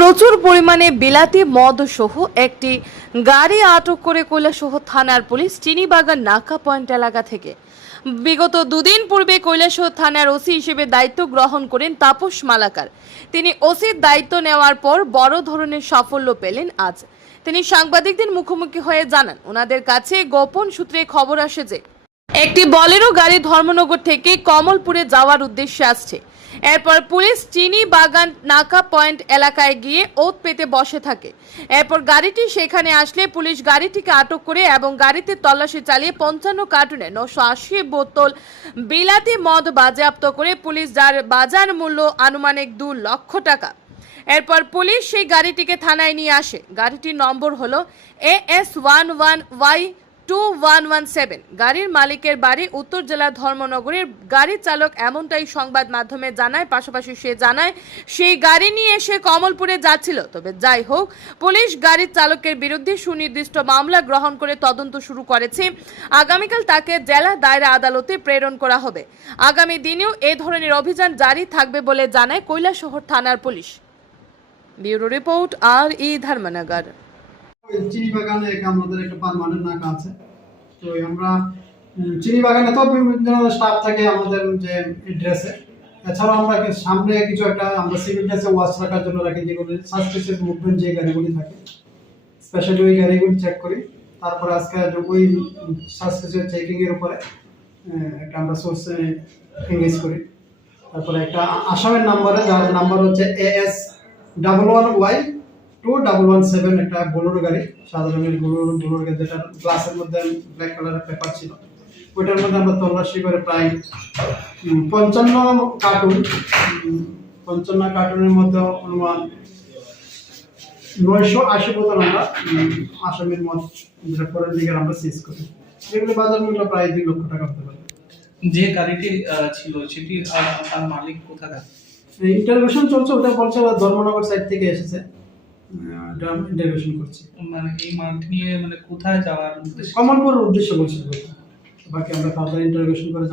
প্রচুর পরিমাণে বিলাতি, মদ সহ একটি গাড়ি আটক করে কৈলাসহ থানার পুলিশ চিনিবাগান নাকা পয়েন্ট এলাকা থেকে। বিগত দুদিন পূর্বে কৈলাসহর থানার ওসি হিসেবে দায়িত্ব গ্রহণ করেন তাপস মালাকার। তিনি ওসির দায়িত্ব নেওয়ার পর বড় ধরনের সাফল্য পেলেন আজ। তিনি সাংবাদিকদের মুখোমুখি হয়ে জানান, ওনাদের কাছে গোপন সূত্রে খবর আসে যে একটি বলেরো গাড়ি ধর্মনগর থেকে কমলপুরে যাওয়ার উদ্দেশ্যে আসছে। এরপর পুলিশ চিনি বাগান নাকা পয়েন্ট এলাকায় গিয়ে ওত পেতে বসে থাকে। এরপর গাড়িটি সেখানে আসলে পুলিশ গাড়িটিকে আটক করে এবং গাড়িতে তল্লাশি চালিয়ে পঞ্চান্ন কার্টুনে নশো আশি বোতল বিলাতি মদ বাজেয়াপ্ত করে পুলিশ যার বাজার মূল্য আনুমানিক দু লক্ষ টাকা। এরপর পুলিশ সেই গাড়িটিকে থানায় নিয়ে আসে। গাড়িটির নম্বর হলো A S one one Y two one one seven গাড়ির মালিকের বাড়ি উত্তর জেলা ধর্মনগরের গাড়ি চালক এমনটাই সংবাদ মাধ্যমে জানায়, পাশাপাশি সে জানায়, সেই গাড়ি নিয়ে এসে কমলপুরে যাচ্ছিল। তবে যাই হোক, পুলিশ গাড়ির চালকের বিরুদ্ধে সুনির্দিষ্ট মামলা গ্রহণ করে তদন্ত শুরু করেছে। আগামীকাল তাকে জেলা দায়রা আদালতে প্রেরণ করা হবে। আগামী দিনেও এ ধরনের অভিযান জারি থাকবে বলে জানায় কৈলাসহর থানার পুলিশ। ব্যুরো রিপোর্ট আর ই ধর্মনগর। চিনি বাগানে এক আমাদের একটা পারমানেন্ট নাকা আছে। তো আমরা চিনি বাগানে তো বিভিন্ন স্টাফ থাকে আমাদের যে ড্রেসে এছাড়াও আমরা সামনে কিছু একটা, আমরা সিভিল ড্রেসে ওয়াচ রাখার জন্য রাখি, যেগুলো সাসপিসিয়াস মুভমেন্ট যে গাড়িগুলি থাকে। স্পেশালি ওই গাড়িগুলি চেক করি। তারপরে আজকে ওই সাসপিসিয়াস চেকিং এর উপরে একটা আমরা সোর্স এঙ্গেজ করি। তারপরে একটা আসামের নাম্বারে যার নাম্বার হচ্ছে A S double one Y two double one seven একটা বোলোরো গাড়ি। সাদা রঙের বোলোরো বোলোরো গাড়ি যেটা গ্লাসের মধ্যে ব্ল্যাক কালারের পেপার ছিল। ওইটার মধ্যে আমরা তল্লাশি করে প্রায় পঞ্চান্ন কার্টুন পঞ্চান্ন কার্টুনের মধ্যে অনুমান নয়শো আশি বোতল আমরা আসামের মদ যেটা পরের দিকে আমরা সিজ করি। এগুলো বাজার মূল্য প্রায় দুই লক্ষ টাকা হতে পারে। যে গাড়িটি ছিল সেটি তার মালিক কোথাকার? ইন্টারভিউশন চলছে ওটা বলছে ধর্মনগর সাইড থেকে এসেছে। ইন্টারভিউশন করছে। মানে এই মান্থ নিয়ে মানে কোথায় যাওয়ার উদ্দেশ্যে? কমলপুরের উদ্দেশ্য বলছি। বাকি আমরা ফার্দার ইন্টারোগেশন করে